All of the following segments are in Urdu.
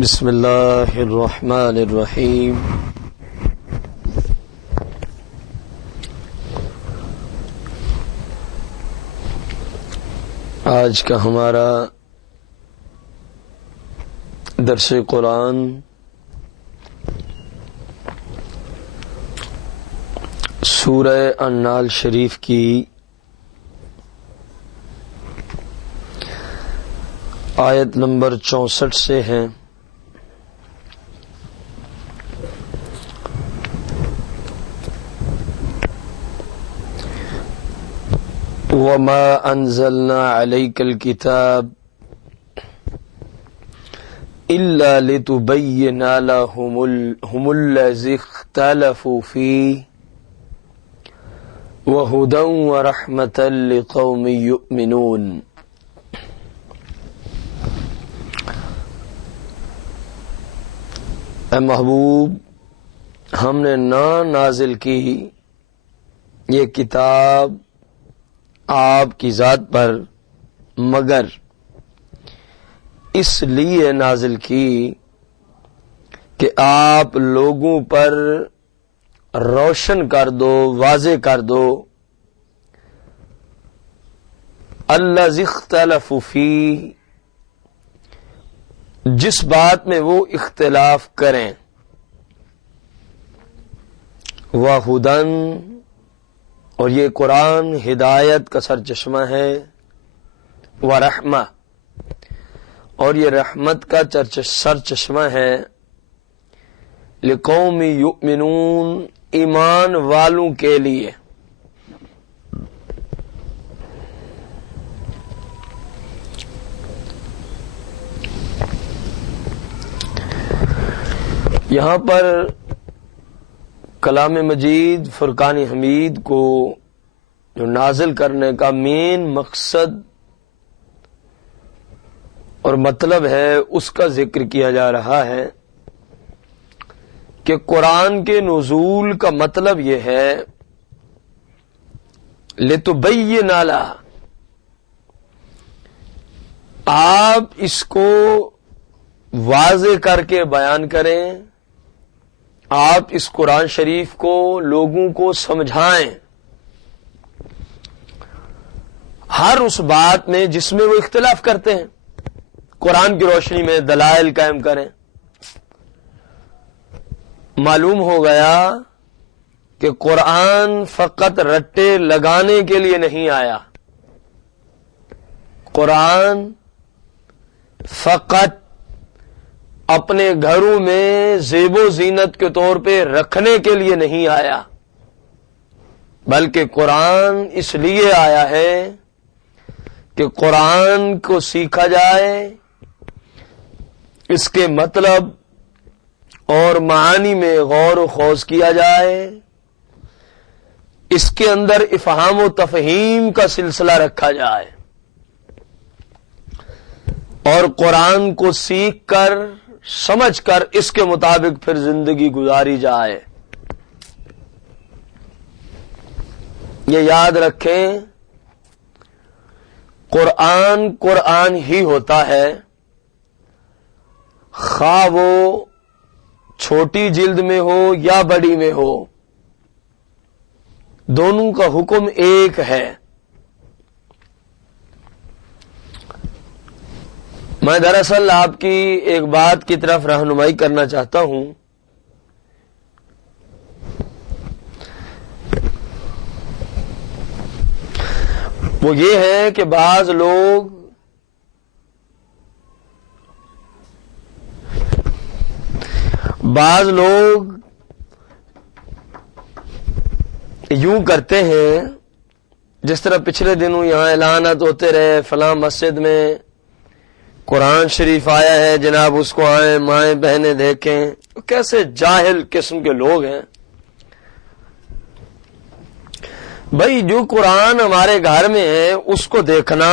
بسم اللہ الرحمن الرحیم۔ آج کا ہمارا درس قرآن سورہ النحل شریف کی آیت نمبر 64 سے ہے۔ وَمَا أَنزَلْنَا عَلَيْكَ الْكِتَابَ إِلَّا لِتُبَيِّنَ لَهُمُ الَّذِي اخْتَلَفُوا فِيهِ وَهُدًى وَرَحْمَةً لِقَوْمٍ يُؤْمِنُونَ۔ اے محبوب، ہم نے نہ نازل کی یہ کتاب آپ کی ذات پر مگر اس لیے نازل کی کہ آپ لوگوں پر روشن کر دو، واضح کر دو الذی اختلفوا فیہ، جس بات میں وہ اختلاف کریں، وہدن، اور یہ قرآن ہدایت کا سرچشمہ ہے، ورحمہ، اور یہ رحمت کا سرچشمہ ہے، لقوم یؤمنون، ایمان والوں کے لیے۔ یہاں پر کلام مجید فرقان حمید کو جو نازل کرنے کا مین مقصد اور مطلب ہے اس کا ذکر کیا جا رہا ہے کہ قرآن کے نزول کا مطلب یہ ہے لِتُبَيِّنَ لَهُ، آپ اس کو واضح کر کے بیان کریں، آپ اس قرآن شریف کو لوگوں کو سمجھائیں ہر اس بات میں جس میں وہ اختلاف کرتے ہیں، قرآن کی روشنی میں دلائل قائم کریں۔ معلوم ہو گیا کہ قرآن فقط رٹے لگانے کے لیے نہیں آیا، قرآن فقط اپنے گھروں میں زیب و زینت کے طور پہ رکھنے کے لیے نہیں آیا، بلکہ قرآن اس لیے آیا ہے کہ قرآن کو سیکھا جائے، اس کے مطلب اور معانی میں غور و خوض کیا جائے، اس کے اندر افہام و تفہیم کا سلسلہ رکھا جائے، اور قرآن کو سیکھ کر سمجھ کر اس کے مطابق پھر زندگی گزاری جائے۔ یہ یاد رکھیں، قرآن قرآن ہی ہوتا ہے، خواہ وہ چھوٹی جلد میں ہو یا بڑی میں ہو، دونوں کا حکم ایک ہے۔ میں دراصل آپ کی ایک بات کی طرف رہنمائی کرنا چاہتا ہوں۔ وہ یہ ہے کہ بعض لوگ یوں کرتے ہیں، جس طرح پچھلے دنوں یہاں اعلانات ہوتے رہے فلاں مسجد میں قرآن شریف آیا ہے، جناب اس کو آئیں مائیں بہنیں دیکھیں۔ کیسے جاہل قسم کے لوگ ہیں بھائی! جو قرآن ہمارے گھر میں ہے اس کو دیکھنا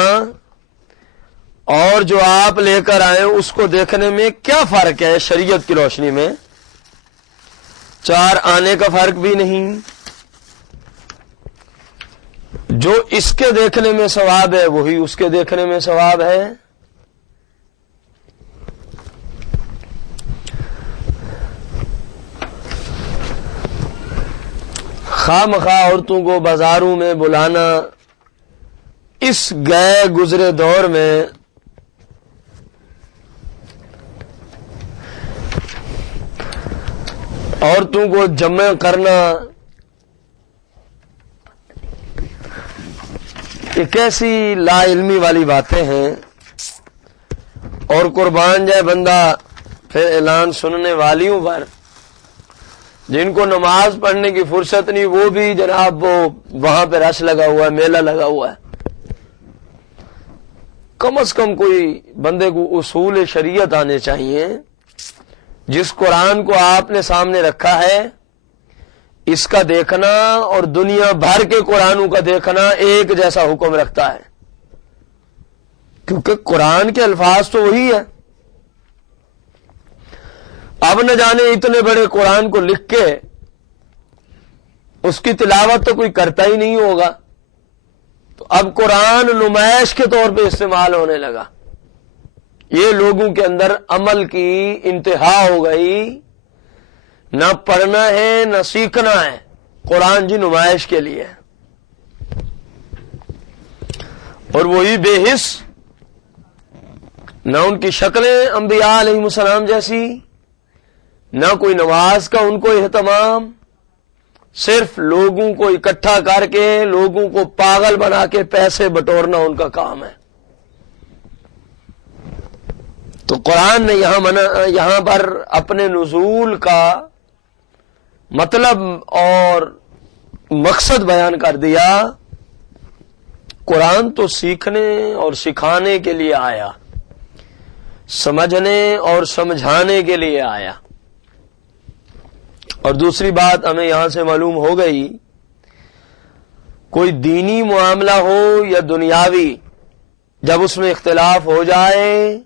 اور جو آپ لے کر آئے اس کو دیکھنے میں کیا فرق ہے؟ شریعت کی روشنی میں 4 آنے کا فرق بھی نہیں۔ جو اس کے دیکھنے میں ثواب ہے وہی اس کے دیکھنے میں ثواب ہے۔ خواہ مخواہ عورتوں کو بازاروں میں بلانا اس گئے گزرے دور میں عورتوں کو جمع کرنا ایک ایسی لا علمی والی باتیں ہیں، اور قربان جائے بندہ پھر اعلان سننے والیوں پر جن کو نماز پڑھنے کی فرصت نہیں، وہ بھی جناب وہ وہاں پہ رش لگا ہوا ہے، میلہ لگا ہوا ہے۔ کم از کم کوئی بندے کو اصول شریعت آنے چاہیے۔ جس قرآن کو آپ نے سامنے رکھا ہے اس کا دیکھنا اور دنیا بھر کے قرآنوں کا دیکھنا ایک جیسا حکم رکھتا ہے، کیونکہ قرآن کے الفاظ تو وہی ہے۔ اب نہ جانے اتنے بڑے قرآن کو لکھ کے اس کی تلاوت تو کوئی کرتا ہی نہیں ہوگا، تو اب قرآن نمائش کے طور پہ استعمال ہونے لگا۔ یہ لوگوں کے اندر عمل کی انتہا ہو گئی، نہ پڑھنا ہے نہ سیکھنا ہے، قرآن جی نمائش کے لیے، اور وہی بے حس، نہ ان کی شکلیں انبیاء علیہ السلام جیسی، نہ کوئی نماز کا ان کو اہتمام، صرف لوگوں کو اکٹھا کر کے لوگوں کو پاگل بنا کے پیسے بٹورنا ان کا کام ہے۔ تو قرآن نے یہاں پر اپنے نزول کا مطلب اور مقصد بیان کر دیا۔ قرآن تو سیکھنے اور سکھانے کے لیے آیا، سمجھنے اور سمجھانے کے لیے آیا۔ اور دوسری بات ہمیں یہاں سے معلوم ہو گئی، کوئی دینی معاملہ ہو یا دنیاوی، جب اس میں اختلاف ہو جائے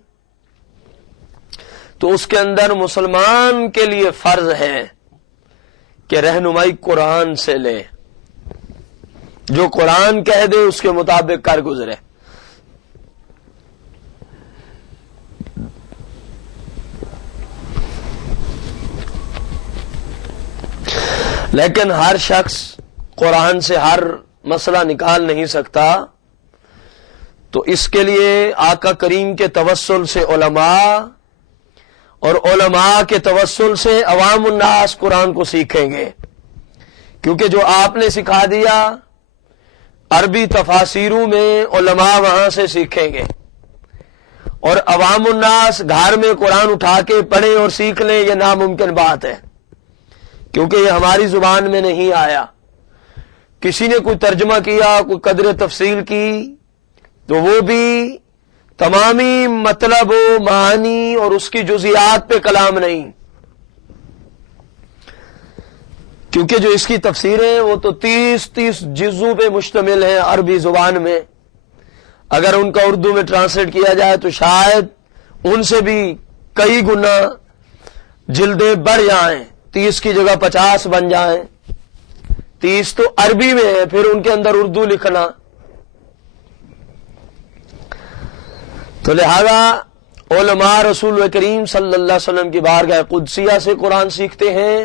تو اس کے اندر مسلمان کے لیے فرض ہے کہ رہنمائی قرآن سے لے، جو قرآن کہہ دے اس کے مطابق کر گزرے۔ لیکن ہر شخص قرآن سے ہر مسئلہ نکال نہیں سکتا، تو اس کے لیے آقا کریم کے توسل سے علماء اور علماء کے توسل سے عوام الناس قرآن کو سیکھیں گے، کیونکہ جو آپ نے سکھا دیا عربی تفاسیروں میں علماء وہاں سے سیکھیں گے، اور عوام الناس گھر میں قرآن اٹھا کے پڑھیں اور سیکھ لیں، یہ ناممکن بات ہے، کیونکہ یہ ہماری زبان میں نہیں آیا۔ کسی نے کوئی ترجمہ کیا، کوئی قدر تفصیل کی، تو وہ بھی تمامی مطلب و معانی اور اس کی جزیات پہ کلام نہیں، کیونکہ جو اس کی تفسیر ہے وہ تو 30 جزوں پہ مشتمل ہے عربی زبان میں۔ اگر ان کا اردو میں ٹرانسلیٹ کیا جائے تو شاید ان سے بھی کئی گنا جلدیں بڑھ جائیں، 30 کی جگہ 50 بن جائیں۔ 30 تو عربی میں ہے، پھر ان کے اندر اردو لکھنا۔ تو لہذا علماء رسول کریم صلی اللہ علیہ وسلم کی بارگاہ قدسیہ سے قرآن سیکھتے ہیں،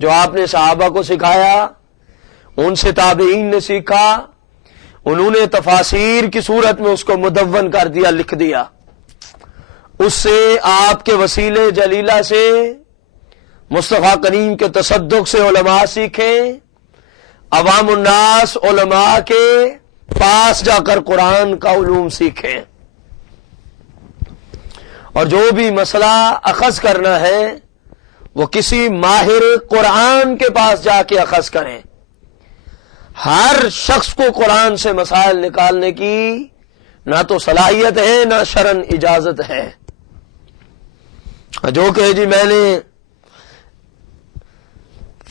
جو آپ نے صحابہ کو سکھایا، ان سے تابعین نے سیکھا، انہوں نے تفاسیر کی صورت میں اس کو مدون کر دیا، لکھ دیا۔ اس سے آپ کے وسیلے جلیلہ سے، مصطفیٰ کریم کے تصدق سے علماء سیکھیں، عوام الناس علماء کے پاس جا کر قرآن کا علوم سیکھیں، اور جو بھی مسئلہ اخذ کرنا ہے وہ کسی ماہر قرآن کے پاس جا کے اخذ کریں۔ ہر شخص کو قرآن سے مسائل نکالنے کی نہ تو صلاحیت ہے نہ شرعن اجازت ہے۔ جو کہ جی میں نے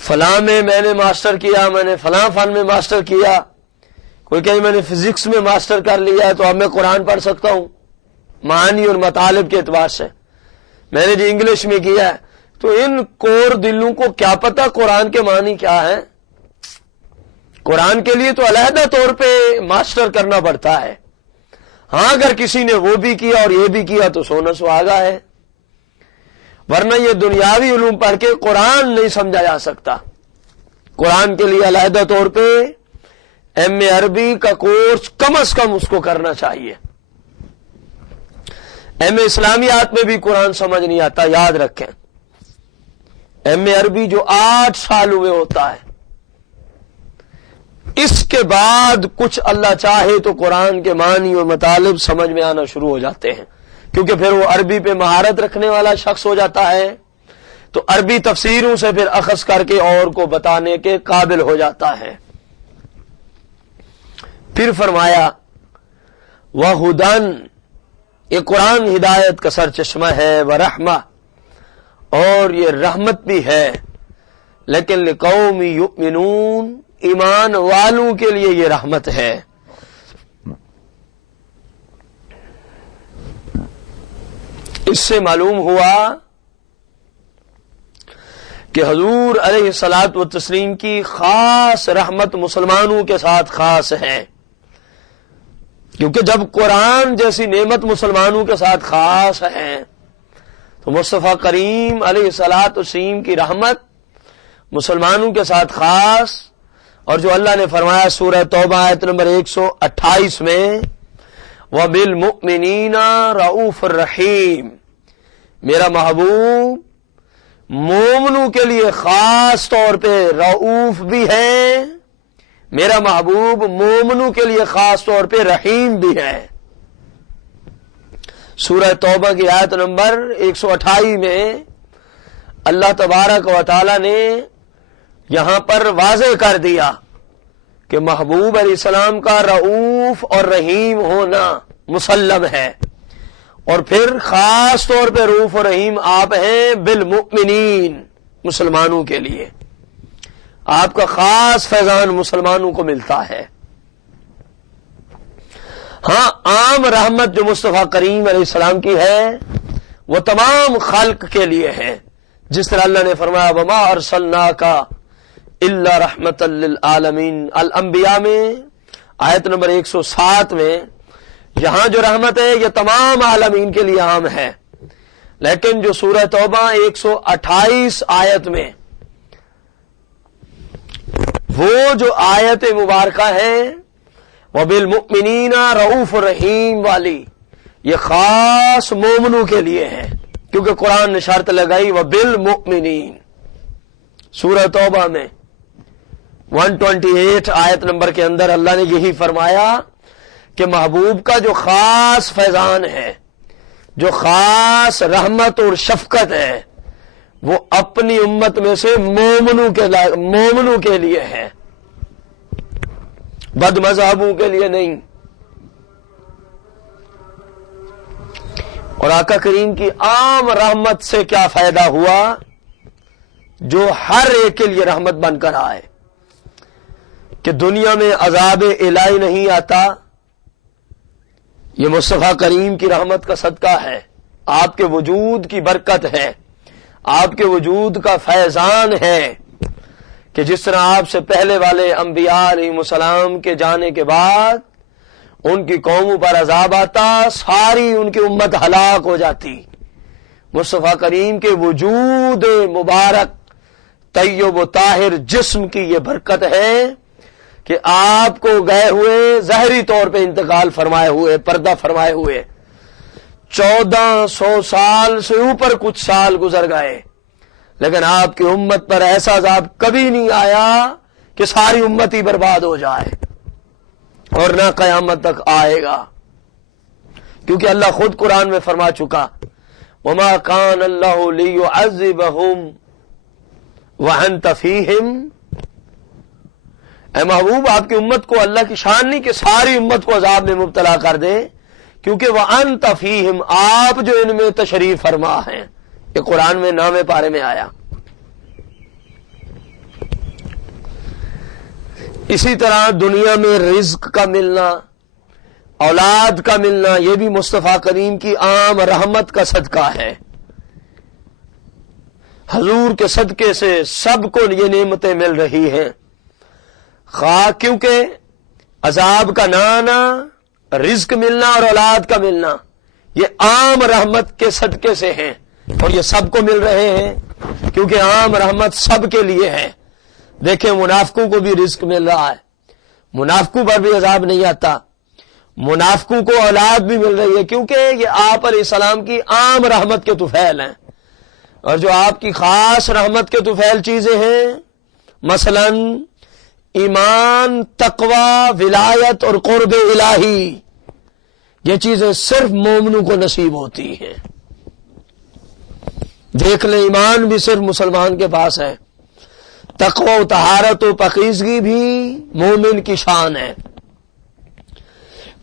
فلاں میں نے ماسٹر کیا، میں نے فلاں فن میں ماسٹر کیا، کوئی کہیں میں نے فزکس میں ماسٹر کر لیا ہے تو اب میں قرآن پڑھ سکتا ہوں معانی اور مطالب کے اعتبار سے، میں نے جی انگلش میں کیا ہے، تو ان کور دلوں کو کیا پتہ قرآن کے معنی کیا ہے؟ قرآن کے لیے تو علیحدہ طور پہ ماسٹر کرنا پڑتا ہے۔ ہاں اگر کسی نے وہ بھی کیا اور یہ بھی کیا تو سونا سہاگا ہے، ورنہ یہ دنیاوی علوم پڑھ کے قرآن نہیں سمجھا جا سکتا۔ قرآن کے لیے علیحدہ طور پہ ایم اے عربی کا کورس کم از کم اس کو کرنا چاہیے. ایم اے اسلامیات میں بھی قرآن سمجھ نہیں آتا، یاد رکھیں. ایم اے عربی جو 8 سال ہوئے ہوتا ہے، اس کے بعد کچھ اللہ چاہے تو قرآن کے معنی اور مطالب سمجھ میں آنا شروع ہو جاتے ہیں، کیونکہ پھر وہ عربی پہ مہارت رکھنے والا شخص ہو جاتا ہے، تو عربی تفسیروں سے پھر اخذ کر کے اور کو بتانے کے قابل ہو جاتا ہے. پھر فرمایا وَہُدًى، یہ قرآن ہدایت کا سرچشمہ ہے، وَرَحْمَةٌ، اور یہ رحمت بھی ہے، لیکن لِقَوْمٍ يُؤْمِنُونَ، ایمان والوں کے لیے یہ رحمت ہے. اس سے معلوم ہوا کہ حضور علیہ الصلاۃ والتسلیم کی خاص رحمت مسلمانوں کے ساتھ خاص ہے، کیونکہ جب قرآن جیسی نعمت مسلمانوں کے ساتھ خاص ہے تو مصطفیٰ کریم علیہ الصلاۃ والتسلیم کی رحمت مسلمانوں کے ساتھ خاص. اور جو اللہ نے فرمایا سورہ توبہ آیت نمبر 128 میں وَبِالْمُؤْمِنِينَ رَءُوفٌ رَحِيمٌ، میرا محبوب مومنوں کے لیے خاص طور پہ رؤوف بھی ہے، میرا محبوب مومنوں کے لیے خاص طور پہ رحیم بھی ہے. سورہ توبہ کی آیت نمبر 128 میں اللہ تبارک و تعالی نے یہاں پر واضح کر دیا کہ محبوب علیہ السلام کا رؤوف اور رحیم ہونا مسلم ہے، اور پھر خاص طور پہ رؤوف اور رحیم آپ ہیں بالمؤمنین، مسلمانوں کے لیے. آپ کا خاص فیضان مسلمانوں کو ملتا ہے. ہاں، عام رحمت جو مصطفیٰ کریم علیہ السلام کی ہے وہ تمام خلق کے لیے ہے، جس طرح اللہ نے فرمایا وما ارسلناک الا رحمۃ للعالمین. الانبیاء میں آیت نمبر 107 میں یہاں جو رحمت ہے یہ تمام عالمین کے لیے عام ہے، لیکن جو سورہ توبہ 128 آیت میں وہ جو آیت مبارکہ ہے وَبِالْمُؤْمِنِينَ رَءُوفٌ رَحِيمٌ والی، یہ خاص مومنوں کے لیے ہے، کیونکہ قرآن نے شرط لگائی وَبِالْمُؤْمِنِينَ. سورہ توبہ میں 128 آیت نمبر کے اندر اللہ نے یہی فرمایا کہ محبوب کا جو خاص فیضان ہے، جو خاص رحمت اور شفقت ہے، وہ اپنی امت میں سے مومنوں کے لیے ہے، بد مذہبوں کے لیے نہیں. اور آقا کریم کی عام رحمت سے کیا فائدہ ہوا، جو ہر ایک کے لیے رحمت بن کر آئے، کہ دنیا میں عذاب الہی نہیں آتا. یہ مصطفیٰ کریم کی رحمت کا صدقہ ہے، آپ کے وجود کی برکت ہے، آپ کے وجود کا فیضان ہے، کہ جس طرح آپ سے پہلے والے انبیاء علیہ السلام کے جانے کے بعد ان کی قوموں پر عذاب آتا، ساری ان کی امت ہلاک ہو جاتی. مصطفیٰ کریم کے وجود مبارک طیب و طاہر جسم کی یہ برکت ہے کہ آپ کو گئے ہوئے ظاہری طور پہ انتقال فرمائے ہوئے، پردہ فرمائے ہوئے 1400 سال سے اوپر کچھ سال گزر گئے، لیکن آپ کی امت پر ایسا عذاب کبھی نہیں آیا کہ ساری امت ہی برباد ہو جائے، اور نہ قیامت تک آئے گا، کیونکہ اللہ خود قرآن میں فرما چکا وما کان اللہ لیعذبہم وانت فیہم. اے محبوب، آپ کی امت کو اللہ کی شان نہیں کہ ساری امت کو عذاب میں مبتلا کر دے، کیونکہ وانت فیہم، آپ جو ان میں تشریف فرما ہیں. یہ قرآن میں نام پارے میں آیا. اسی طرح دنیا میں رزق کا ملنا، اولاد کا ملنا، یہ بھی مصطفیٰ کریم کی عام رحمت کا صدقہ ہے. حضور کے صدقے سے سب کو یہ نعمتیں مل رہی ہیں، خواہ کیونکہ عذاب کا نہ آنا، رزق ملنا اور اولاد کا ملنا یہ عام رحمت کے صدقے سے ہیں، اور یہ سب کو مل رہے ہیں کیونکہ عام رحمت سب کے لیے ہے. دیکھیں منافقوں کو بھی رزق مل رہا ہے، منافقوں پر بھی عذاب نہیں آتا، منافقوں کو اولاد بھی مل رہی ہے، کیونکہ یہ آپ علیہ السلام کی عام رحمت کے طفیل ہیں، اور جو آپ کی خاص رحمت کے طفیل چیزیں ہیں، مثلا ایمان، تقوی، ولایت اور قرب الہی، یہ چیزیں صرف مومنوں کو نصیب ہوتی ہیں۔ دیکھ لیں ایمان بھی صرف مسلمان کے پاس ہے، تقوی و طہارت و پاکیزگی بھی مومن کی شان ہے،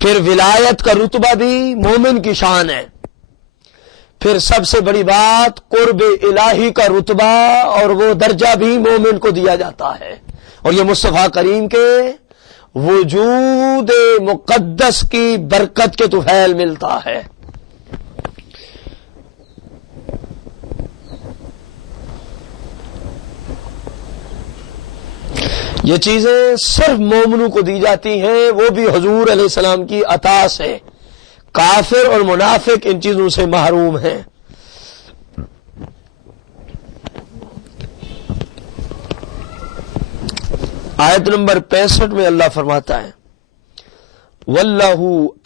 پھر ولایت کا رتبہ بھی مومن کی شان ہے، پھر سب سے بڑی بات قرب الہی کا رتبہ اور وہ درجہ بھی مومن کو دیا جاتا ہے، اور یہ مصطفیٰ کریم کے وجود مقدس کی برکت کے طفیل ملتا ہے۔ یہ چیزیں صرف مومنوں کو دی جاتی ہیں، وہ بھی حضور علیہ السلام کی عطا سے، کافر اور منافق ان چیزوں سے محروم ہیں۔ آیت نمبر 65 میں اللہ فرماتا ہے وَاللَّهُ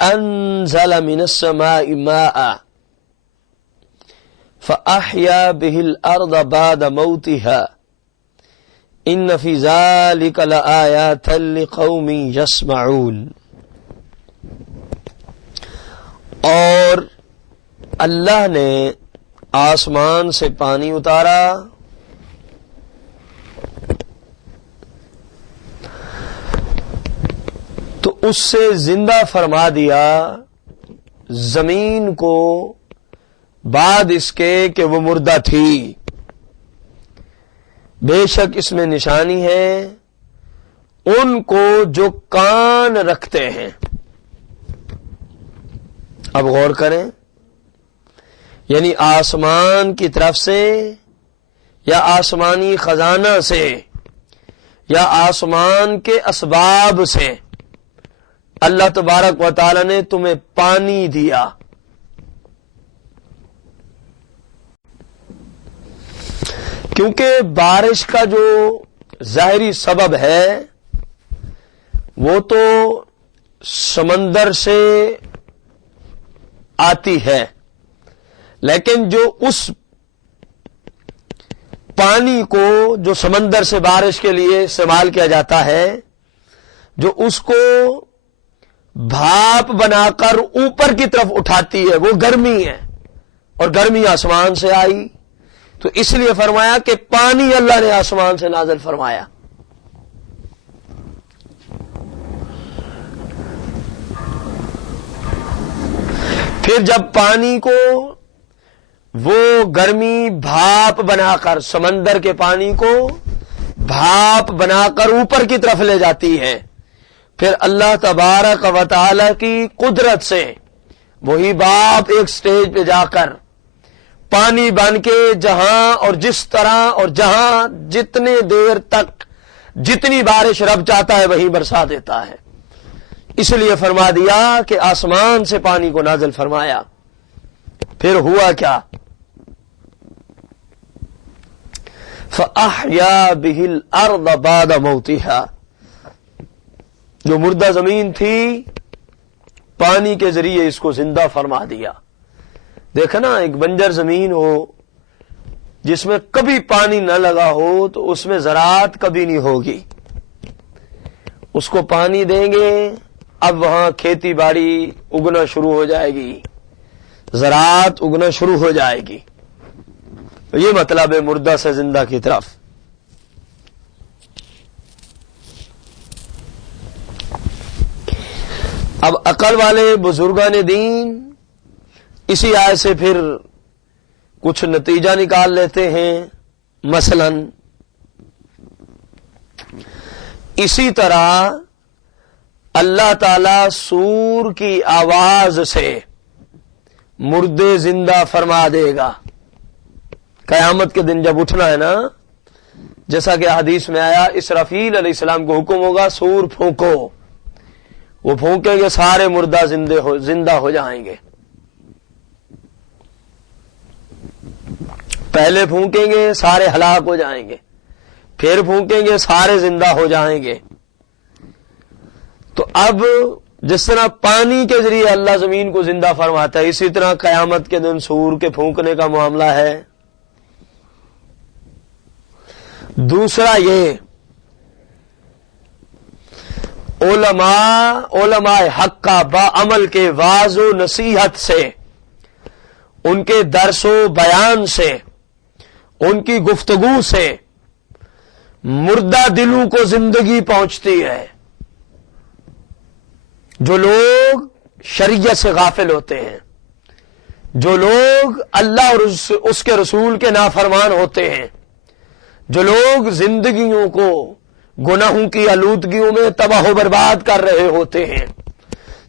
أَنزَلَ مِنَ السَّمَاءِ مَاءً فَأَحْيَا بِهِ الْأَرْضَ بَعْدَ مَوْتِهَا إِنَّ فِي ذَلِكَ لَآيَاتًا لِقَوْمٍ يَسْمَعُونَ۔ اور اللہ نے آسمان سے پانی اتارا، تو اس سے زندہ فرما دیا زمین کو بعد اس کے کہ وہ مردہ تھی۔ بے شک اس میں نشانی ہے ان کو جو کان رکھتے ہیں۔ اب غور کریں، یعنی آسمان کی طرف سے یا آسمانی خزانہ سے یا آسمان کے اسباب سے اللہ تبارک و تعالی نے تمہیں پانی دیا۔ کیونکہ بارش کا جو ظاہری سبب ہے وہ تو سمندر سے آتی ہے، لیکن جو اس پانی کو جو سمندر سے بارش کے لیے استعمال کیا جاتا ہے، جو اس کو بھاپ بنا کر اوپر کی طرف اٹھاتی ہے، وہ گرمی ہے، اور گرمی آسمان سے آئی، تو اس لیے فرمایا کہ پانی اللہ نے آسمان سے نازل فرمایا۔ پھر جب پانی کو وہ گرمی بھاپ بنا کر، سمندر کے پانی کو بھاپ بنا کر اوپر کی طرف لے جاتی ہے، پھر اللہ تبارک و تعالی کی قدرت سے وہی بھاپ ایک سٹیج پہ جا کر پانی بن کے جہاں اور جس طرح اور جہاں جتنے دیر تک جتنی بارش رب چاہتا ہے وہیں برسا دیتا ہے۔ اس لیے فرما دیا کہ آسمان سے پانی کو نازل فرمایا۔ پھر ہوا کیا؟ فَأَحْيَا بِهِ الْأَرْضَ بَعْدَ مَوْتِهَا، جو مردہ زمین تھی پانی کے ذریعے اس کو زندہ فرما دیا۔ دیکھا نا، ایک بنجر زمین ہو جس میں کبھی پانی نہ لگا ہو تو اس میں زراعت کبھی نہیں ہوگی، اس کو پانی دیں گے، اب وہاں کھیتی باڑی اگنا شروع ہو جائے گی، زراعت اگنا شروع ہو جائے گی۔ یہ مطلب ہے مردہ سے زندہ کی طرف۔ اب عقل والے بزرگان دین اسی آیت سے پھر کچھ نتیجہ نکال لیتے ہیں، مثلا اسی طرح اللہ تعالی سور کی آواز سے مردے زندہ فرما دے گا قیامت کے دن جب اٹھنا ہے نا، جیسا کہ حدیث میں آیا اسرافیل علیہ السلام کو حکم ہوگا سور پھونکو، وہ پھونکیں گے سارے مردہ زندہ ہو جائیں گے۔ پہلے پھونکیں گے سارے ہلاک ہو جائیں گے، پھر پھونکیں گے سارے زندہ ہو جائیں گے۔ تو اب جس طرح پانی کے ذریعے اللہ زمین کو زندہ فرماتا ہے، اسی طرح قیامت کے دن سور کے پھونکنے کا معاملہ ہے۔ دوسرا یہ علماء حق کا بعمل کے واعظ و نصیحت سے، ان کے درس و بیان سے، ان کی گفتگو سے مردہ دلوں کو زندگی پہنچتی ہے۔ جو لوگ شریعت سے غافل ہوتے ہیں، جو لوگ اللہ اور اس کے رسول کے نافرمان ہوتے ہیں، جو لوگ زندگیوں کو گناہوں کی آلودگیوں میں تباہ و برباد کر رہے ہوتے ہیں،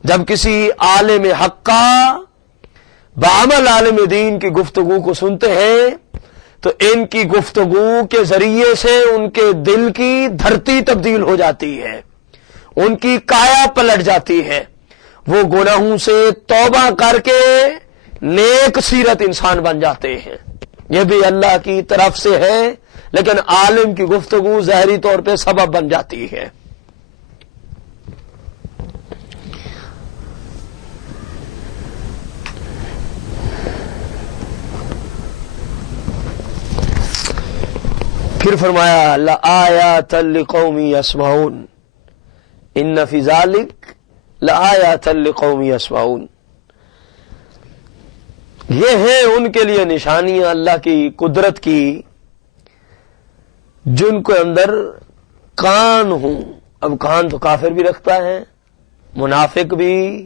جب کسی عالم حق کا بعمل عالم دین کی گفتگو کو سنتے ہیں تو ان کی گفتگو کے ذریعے سے ان کے دل کی دھرتی تبدیل ہو جاتی ہے، ان کی کایا پلٹ جاتی ہے، وہ گناہوں سے توبہ کر کے نیک سیرت انسان بن جاتے ہیں۔ یہ بھی اللہ کی طرف سے ہے، لیکن عالم کی گفتگو ظاہری طور پہ سبب بن جاتی ہے۔ پھر فرمایا لآیات لقوم یسمعون، ان فی ذلک لآیات لقوم یسمعون، یہ ہیں ان کے لیے نشانیاں اللہ کی قدرت کی جن کے اندر کان ہوں۔ اب کان تو کافر بھی رکھتا ہے، منافق بھی،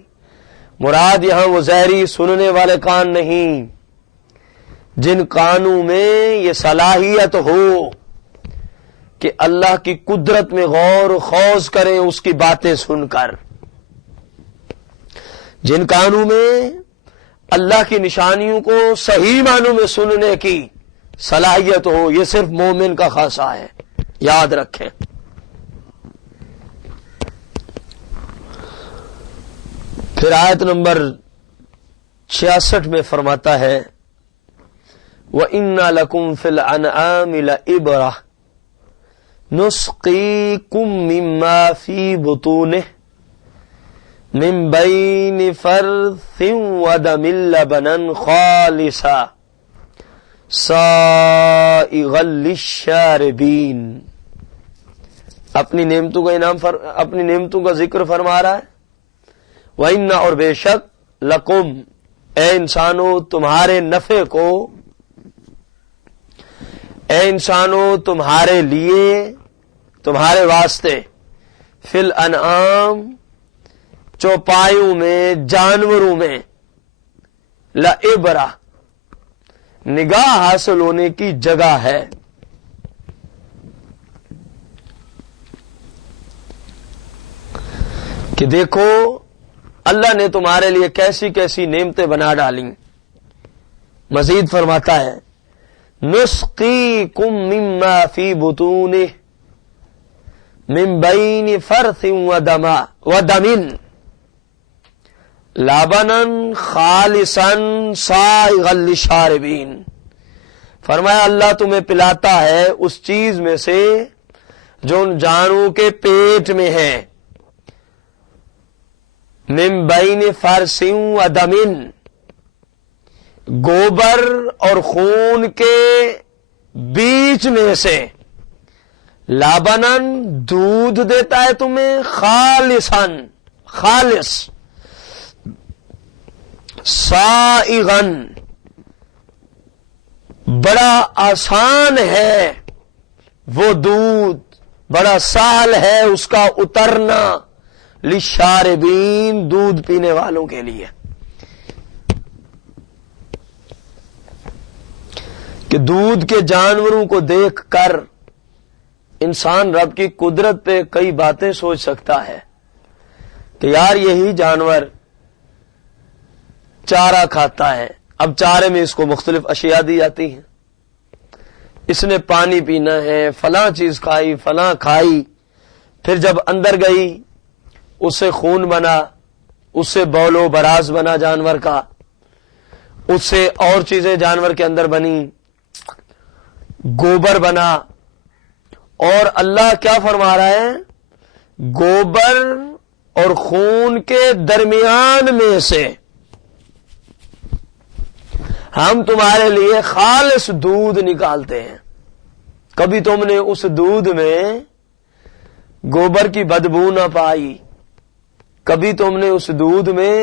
مراد یہاں وہ ظاہری سننے والے کان نہیں، جن کانوں میں یہ صلاحیت ہو کہ اللہ کی قدرت میں غور و خوض کریں اس کی باتیں سن کر، جن کانوں میں اللہ کی نشانیوں کو صحیح معنوں میں سننے کی صلاحیت ہو، یہ صرف مومن کا خاصہ ہے، یاد رکھیں۔ پھر آیت نمبر 66 میں فرماتا ہے وَإِنَّ لَكُمْ فِي الْأَنْعَامِ لَعِبْرَةً نُسْقِيكُم مِّمَّا فِي بُطُونِهِ مِن بَيْنِ فَرْثٍ وَدَمٍ لَبَنًا خَالِصًا سائغا للشاربین۔ اپنی نعمتوں کا ذکر فرما رہا ہے۔ وَإِنَّ، اور بے شک، لَكُمْ، اے انسانو تمہارے نفع کو، اے انسانو تمہارے لیے، تمہارے واسطے، فی الانعام چوپایوں میں، جانوروں میں، لعبرہ نگاہ حاصل ہونے کی جگہ ہے۔ کہ دیکھو اللہ نے تمہارے لیے کیسی کیسی نعمتیں بنا ڈالیں۔ مزید فرماتا ہے نسقیکم مما فی بطونہ من بین فرث ودم لبنا خالصا سائغا للشاربین۔ فرمایا اللہ تمہیں پلاتا ہے اس چیز میں سے جو ان جانوروں کے پیٹ میں ہے، من بین فرث ودم، گوبر اور خون کے بیچ میں سے، لبنن دودھ دیتا ہے تمہیں، خالصاً خالص، سائغن بڑا آسان ہے وہ دودھ، بڑا سہل ہے اس کا اترنا، للشاربین دودھ پینے والوں کے لیے۔ کہ دودھ کے جانوروں کو دیکھ کر انسان رب کی قدرت پہ کئی باتیں سوچ سکتا ہے کہ یار یہی جانور چارہ کھاتا ہے، اب چارے میں اس کو مختلف اشیاء دی جاتی ہیں، اس نے پانی پینا ہے، فلاں چیز کھائی، فلاں کھائی، پھر جب اندر گئی اس سے خون بنا، اس سے بول و براز بنا جانور کا، اس سے اور چیزیں جانور کے اندر بنی، گوبر بنا، اور اللہ کیا فرما رہا ہے؟ گوبر اور خون کے درمیان میں سے ہم تمہارے لیے خالص دودھ نکالتے ہیں۔ کبھی تم نے اس دودھ میں گوبر کی بدبو نہ پائی، کبھی تم نے اس دودھ میں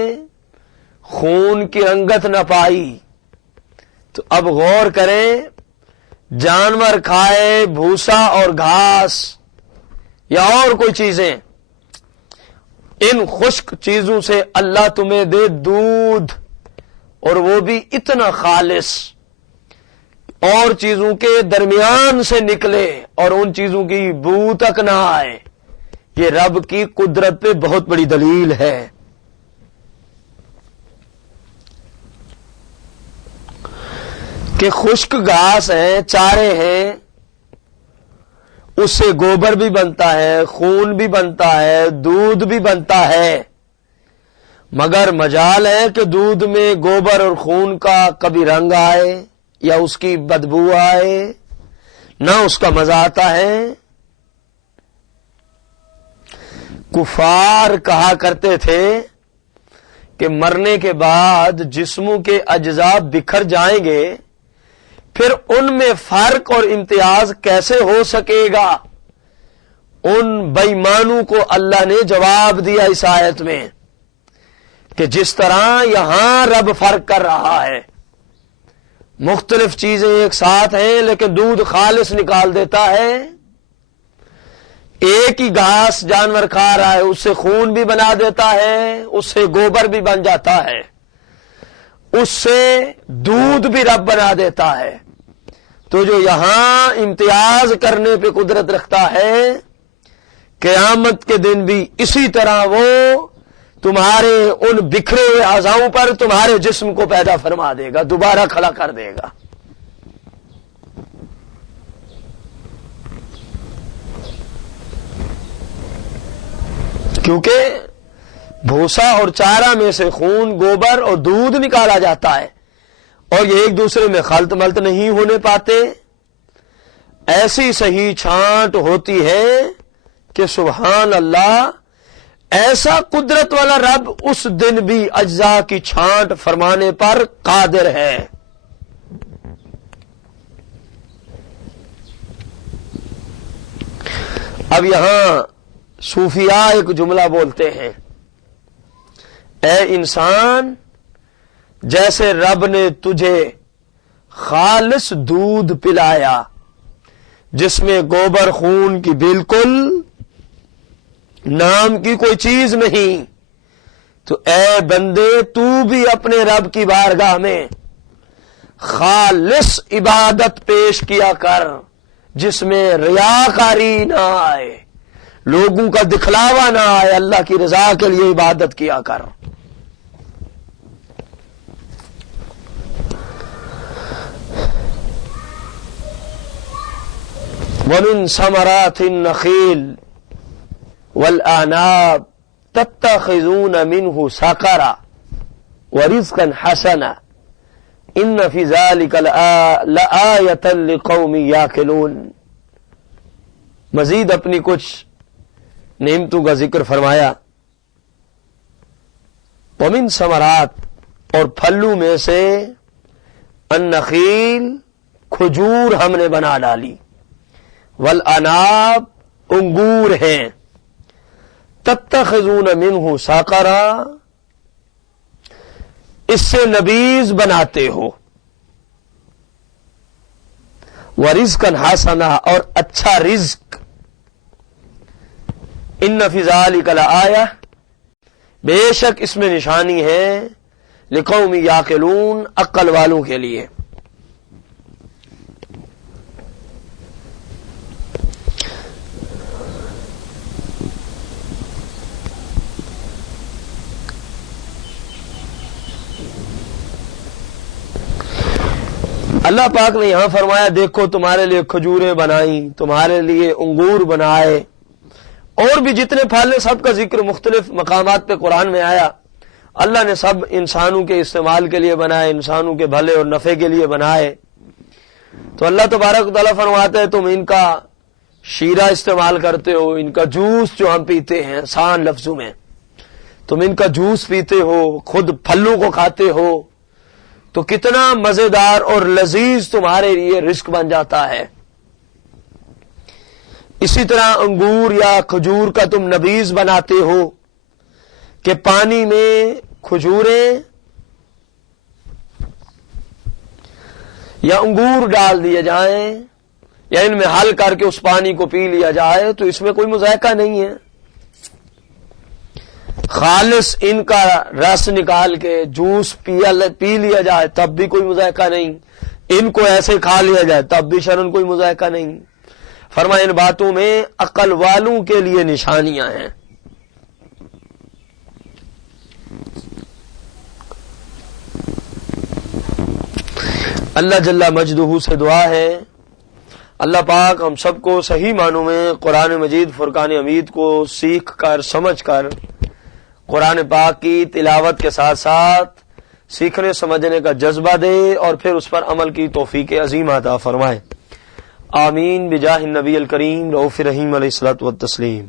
خون کی رنگت نہ پائی۔ تو اب غور کریں، جانور کھائے بھوسا اور گھاس یا اور کوئی چیزیں، ان خشک چیزوں سے اللہ تمہیں دے دودھ، اور وہ بھی اتنا خالص، اور چیزوں کے درمیان سے نکلے اور ان چیزوں کی بو تک نہ آئے، یہ رب کی قدرت پہ بہت بڑی دلیل ہے۔ کہ خشک گھاس ہیں، چارے ہیں، اس سے گوبر بھی بنتا ہے، خون بھی بنتا ہے، دودھ بھی بنتا ہے، مگر مجال ہے کہ دودھ میں گوبر اور خون کا کبھی رنگ آئے یا اس کی بدبو آئے، نہ اس کا مزہ آتا ہے۔ کفار کہا کرتے تھے کہ مرنے کے بعد جسموں کے اجزاء بکھر جائیں گے، پھر ان میں فرق اور امتیاز کیسے ہو سکے گا؟ ان بےایمانوں کو اللہ نے جواب دیا اس آیت میں کہ جس طرح یہاں رب فرق کر رہا ہے، مختلف چیزیں ایک ساتھ ہیں لیکن دودھ خالص نکال دیتا ہے۔ ایک ہی گھاس جانور کھا رہا ہے، اس سے خون بھی بنا دیتا ہے، اس سے گوبر بھی بن جاتا ہے، اس سے دودھ بھی رب بنا دیتا ہے۔ تو جو یہاں امتیاز کرنے پہ قدرت رکھتا ہے، قیامت کے دن بھی اسی طرح وہ تمہارے ان بکھرے ہوئے اعضاؤں پر تمہارے جسم کو پیدا فرما دے گا، دوبارہ کھڑا کر دے گا۔ کیونکہ بھوسا اور چارہ میں سے خون، گوبر اور دودھ نکالا جاتا ہے، اور یہ ایک دوسرے میں خلط ملط نہیں ہونے پاتے۔ ایسی صحیح چھانٹ ہوتی ہے کہ سبحان اللہ، ایسا قدرت والا رب اس دن بھی اجزاء کی چھانٹ فرمانے پر قادر ہے۔ اب یہاں صوفیاء ایک جملہ بولتے ہیں، اے انسان، جیسے رب نے تجھے خالص دودھ پلایا جس میں گوبر خون کی بالکل نام کی کوئی چیز نہیں، تو اے بندے تو بھی اپنے رب کی بارگاہ میں خالص عبادت پیش کیا کر، جس میں ریاکاری نہ آئے، لوگوں کا دکھلاوا نہ آئے، اللہ کی رضا کے لیے عبادت کیا کر۔ وَمِن ثَمَرَاتِ النَّخِيلِ وَالْأَعْنَابِ تَتَّخِذُونَ مِنْهُ سَكَرًا وَرِزْقًا حَسَنًا إِنَّ فِي ذَلِكَ لَآيَةً لِقَوْمٍ يَعْقِلُونَ۔ مزید اپنی کچھ نعمتوں کا ذکر فرمایا۔ وَمِن ثمرات، اور پھلوں میں سے، النخیل، کھجور ہم نے بنا ڈالی، والاناب، انگور ہیں، تتخذون منہ ساقرا، اس سے نبیذ بناتے ہو، ورزقا حسنا، اور اچھا رزق، ان فی ذلک لآیہ، بے شک اس میں نشانی ہے، لقوم یعقلون، عقل والوں کے لیے۔ اللہ پاک نے یہاں فرمایا، دیکھو تمہارے لیے کھجوریں بنائیں، تمہارے لیے انگور بنائے، اور بھی جتنے پھل ہیں سب کا ذکر مختلف مقامات پہ قرآن میں آیا۔ اللہ نے سب انسانوں کے استعمال کے لیے بنائے، انسانوں کے بھلے اور نفع کے لیے بنائے۔ تو اللہ تبارک و تعالیٰ فرماتے ہیں تم ان کا شیرہ استعمال کرتے ہو، ان کا جوس جو ہم پیتے ہیں آسان لفظوں میں، تم ان کا جوس پیتے ہو، خود پھلوں کو کھاتے ہو، تو کتنا مزیدار اور لذیذ تمہارے لیے رزق بن جاتا ہے۔ اسی طرح انگور یا کھجور کا تم نبیذ بناتے ہو کہ پانی میں کھجوریں یا انگور ڈال دیے جائیں یا ان میں حل کر کے اس پانی کو پی لیا جائے، تو اس میں کوئی مذائقہ نہیں ہے۔ خالص ان کا رس نکال کے جوس پی لیا جائے تب بھی کوئی مذائقہ نہیں، ان کو ایسے کھا لیا جائے تب بھی شرن کوئی مذائقہ نہیں۔ فرمایا ان باتوں میں عقل والوں کے لیے نشانیاں ہیں۔ اللہ جل مجدہ سے دعا ہے اللہ پاک ہم سب کو صحیح معنوں میں قرآن مجید فرقان حمید کو سیکھ کر سمجھ کر قرآن پاک کی تلاوت کے ساتھ ساتھ سیکھنے سمجھنے کا جذبہ دے اور پھر اس پر عمل کی توفیق عظیم عطا فرمائے۔ آمین بجاہ النبی الکریم رؤوف رحیم علیہ الصلوۃ والتسلیم۔